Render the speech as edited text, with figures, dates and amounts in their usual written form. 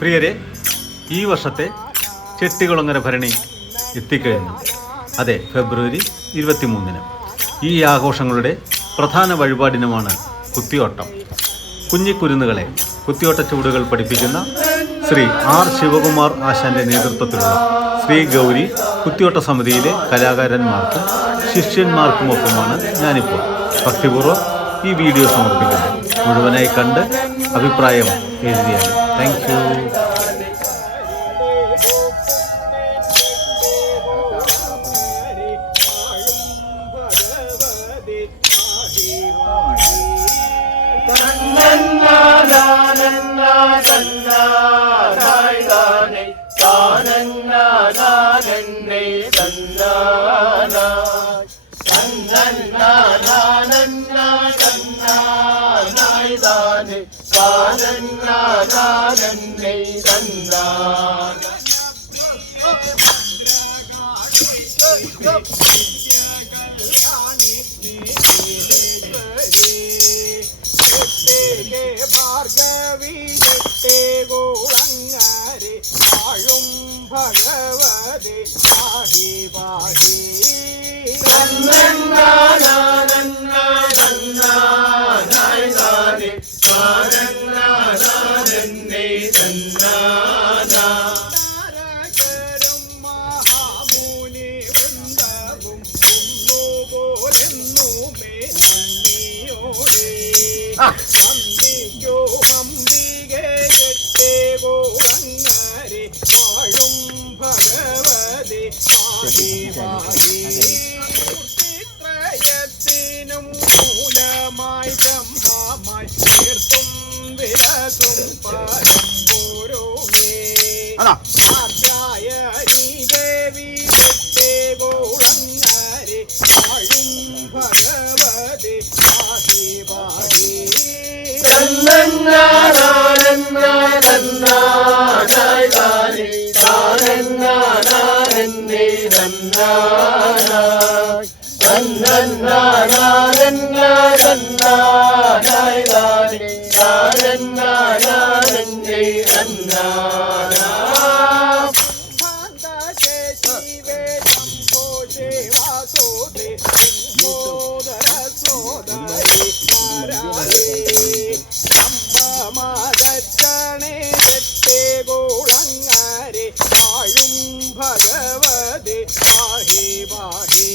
പ്രിയരെ, ഈ വർഷത്തെ ചെട്ടികുളങ്ങര ഭരണി എത്തിക്കഴിഞ്ഞു. അതെ, ഫെബ്രുവരി 23-ന്. ഈ ആഘോഷങ്ങളുടെ പ്രധാന വഴിപാടിനുമാണ് കുത്തിയോട്ടം. കുഞ്ഞിക്കുരുന്നുകളെ കുത്തിയോട്ട ചുവടുകൾ പഠിപ്പിക്കുന്ന ശ്രീ ആർ ശിവകുമാർ ആശാന്റെ നേതൃത്വത്തിലുള്ള ശ്രീ ഗൗരി കുത്തിയോട്ട സമിതിയിലെ കലാകാരന്മാർക്കും ശിഷ്യന്മാർക്കുമൊപ്പമാണ് ഞാനിപ്പോൾ ഭക്തിപൂർവ്വം ഈ വീഡിയോ സമർപ്പിക്കുന്നത്. മുഴുവനായി കണ്ട് അഭിപ്രായം എഴുതിയാലും. Thank you. ഭാർഗവി ഗോളങ്ങരെ വാഴും ഭഗവതി പാഹി പാഹി നാരകരും മഹാമുനി വൃന്ദവും ഒന്നുപോലെന്നുമേ നന്ദിയോടെ നന്ദിക്കോ അംബികെ കെട്ടേ ഗോളങ്ങരെ വാഴും ഭഗവതി പാഹി പാഹി ത്രയത്തിനും മൂലമായി ബ്രഹ്മമായി തീർത്തും വിലസും പരമ്പൊരുമേ ആദ്രായണീ ദേവി കെട്ടേ ഗോളങ്ങരെ വാഴും ഭഗവതി പാഹി പാഹി ഭഗവതി പാഹി പാഹി